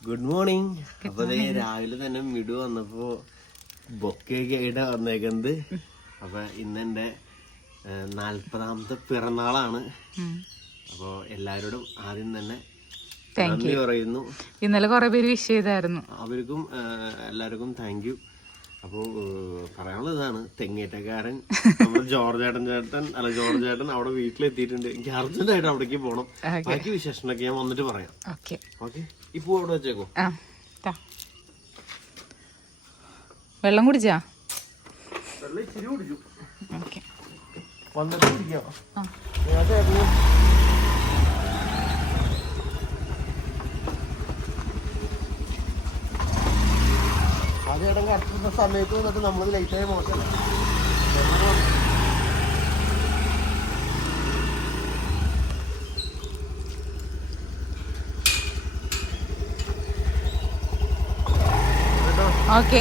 Good morning അപ്പൊ രാവിലെ തന്നെ മിടു വന്നപ്പോ ബൊക്കെയൊക്കെ ആയിട്ട് വന്നേക്കുന്നത്. അപ്പൊ ഇന്ന് എന്റെ ഏഹ്, നാല്പതാമത്തെ പിറന്നാളാണ്. അപ്പോ എല്ലാരോടും ആദ്യം തന്നെ നന്ദി പറയുന്നു. ഇന്നലെ കുറെ പേര് വിഷ് ചെയ്തായിരുന്നു. അവർക്കും എല്ലാവർക്കും താങ്ക് യു അപ്പോൾ പറയാനുള്ളത് ഇതാണ് തെങ്ങേറ്റക്കാരൻ നമ്മുടെ ജോർജ് ഏട്ടൻ ചേട്ടൻ അല്ല ജോർജ് ഏട്ടൻ അവിടെ വീട്ടിലെത്തിയിട്ടുണ്ട്. എനിക്ക് അർജന്റായിട്ട് അവിടേക്ക് പോകണം ബാക്കി വിശേഷങ്ങളൊക്കെ ഞാൻ വന്നിട്ട് പറയാം. ഓക്കെ. ഓക്കെ? അവിടെ വെച്ചേക്കോ? വെള്ളം കുടിച്ചാ? വെള്ളം ഇച്ചിരി കുടിച്ചു. ഓക്കെ. വന്നിട്ട് കുടിക്കാം ആ നേരത്തെ ആയിരുന്നു. ആ ചേട്ടൻ കറക്റ്റ് സമയത്ത് വന്നിട്ട് നമ്മൾ ലൈറ്റായി മോശം. ഓക്കെ.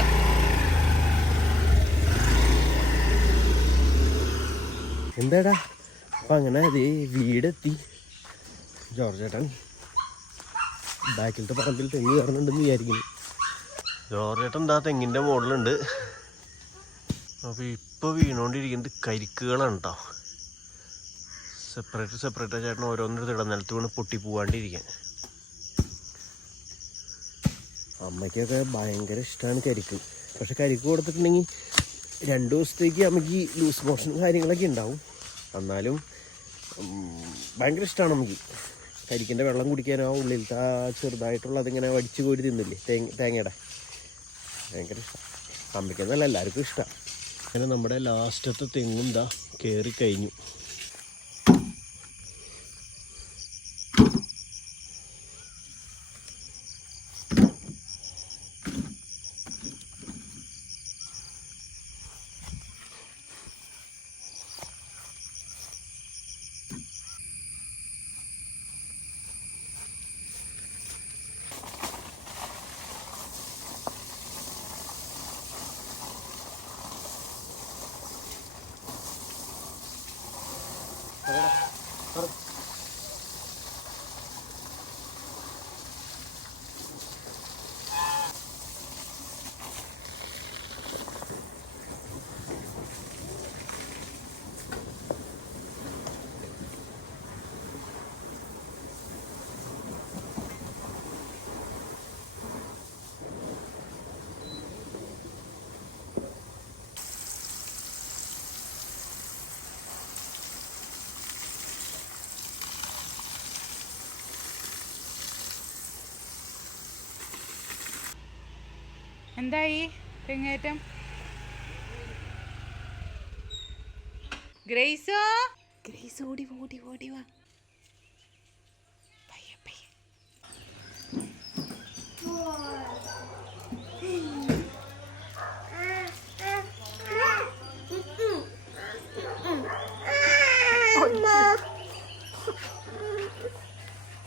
എന്താടാ? അപ്പൊ അങ്ങനെ അതേ വീടെത്തി. ജോർജ് ചേട്ടൻ ബാക്കിലത്തെ പറമ്പിൽ തെങ്ങ് കയറുന്നുണ്ടെന്ന് വിചാരിക്കുന്നു. ജോർജ് ചേട്ടൻ എന്താ തെങ്ങിന്റെ മുകളിലുണ്ട് അപ്പോൾ ഇപ്പോൾ വീണുകൊണ്ടിരിക്കുന്നത് കരിക്കുകളാണ് കേട്ടോ സെപ്പറേറ്റ് സെപ്പറേറ്റ് ചേട്ടൻ ഓരോന്നിടത്ത് ഇടം നിലത്ത് വീണ് പൊട്ടി പോവാണ്ടിരിക്കാൻ. അമ്മയ്ക്കൊക്കെ ഭയങ്കര ഇഷ്ടമാണ് കരിക്ക്. പക്ഷെ കരിക്ക് കൊടുത്തിട്ടുണ്ടെങ്കിൽ രണ്ട് ദിവസത്തേക്ക് അമ്മയ്ക്ക് ലൂസ് മോഷൻ കാര്യങ്ങളൊക്കെ ഉണ്ടാവും. എന്നാലും ഭയങ്കര ഇഷ്ടമാണ് അമ്മയ്ക്ക്. കരിക്കിന്റെ വെള്ളം കുടിക്കാനോ ഉള്ളിലത്തെ ചെറുതായിട്ടുള്ള അതിങ്ങനെ വടിച്ചു കോരി തിന്നില്ലേ തേങ്ങ തേങ്ങയുടെ? ഭയങ്കര ഇഷ്ടം. അമ്മയ്ക്കെന്നല്ല എല്ലാവർക്കും ഇഷ്ടമാണ് അങ്ങനെ നമ്മുടെ ലാസ്റ്റത്തെ തെങ്ങും ദാ കയറി കഴിഞ്ഞു. れだ。എന്തായി തെങ്ങേറ്റം ഗ്രേസോ? ഗ്രേസ് ഓടി ഓടി ഓടി വാ. പയ്യെ പയ്യെ.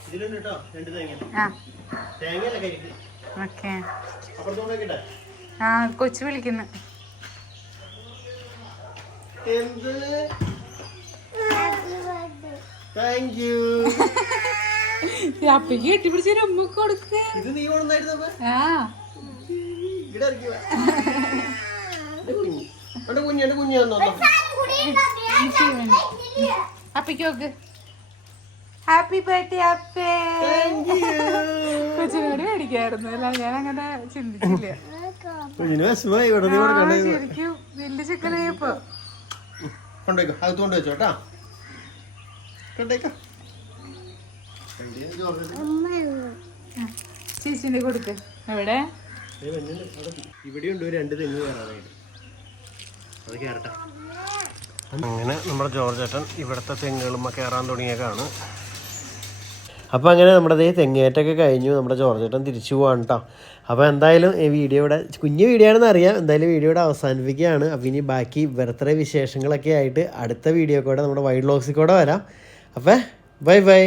ഇതിലുണ്ട് കേട്ടോ രണ്ട് തേങ്ങ. ആ. തേങ്ങയല്ല കരിക്ക്. ഓക്കെ. ആ കൊച്ചു വിളിക്കുന്നു. എന്ത്? താങ്ക് യു അപ്പയ്ക്ക് കെട്ടിപ്പിടിച്ച് ഉമ്മ കൊടുക്ക. ഇത് നീ കൊണ്ടായിരുന്നു ആ. അപ്പയ്ക്ക് നോക്ക്. ഹാപ്പി ബർത്ത്ഡേ അപ്പേ. കൊച്ചിനോട് മേടിക്കായിരുന്നു. അല്ല ഞാൻ അങ്ങനെ ചിന്തിച്ചില്ല ശരിക്കും വലിയ ചിക്കനായപ്പോ കൊണ്ട് കൊണ്ടേക്കോ ചേച്ചിന്റെ കൊടുക്ക്. എവിടെ? ഇവിടെയുണ്ട് രണ്ട് തെങ്ങ് കയറാനായിട്ട് അത് കയറട്ടെ. അങ്ങനെ നമ്മുടെ ജോർജ് ചേട്ടൻ ഇവിടുത്തെ തെങ്ങുകളും കയറാൻ തുടങ്ങിയേക്കാണ്. അപ്പോൾ അങ്ങനെ നമ്മുടെ അതേ തെങ്ങേറ്റൊക്കെ കഴിഞ്ഞു. നമ്മുടെ ചോർച്ചേട്ടൻ തിരിച്ചു പോവാണ് കേട്ടോ അപ്പോൾ എന്തായാലും ഈ വീഡിയോ ഇവിടെ കുഞ്ഞു വീഡിയോ ആണെന്ന് അറിയാം. എന്തായാലും വീഡിയോ ഇവിടെ അവസാനിപ്പിക്കുകയാണ്. അപ്പോൾ ഇനി ബാക്കി ബർത്ത്ഡേ വിശേഷങ്ങളൊക്കെ ആയിട്ട് അടുത്ത വീഡിയോ കൂടെ നമ്മുടെ വൈഡ് ലോക്സിൽ കൂടെ വരാം. അപ്പോൾ ബൈ ബൈ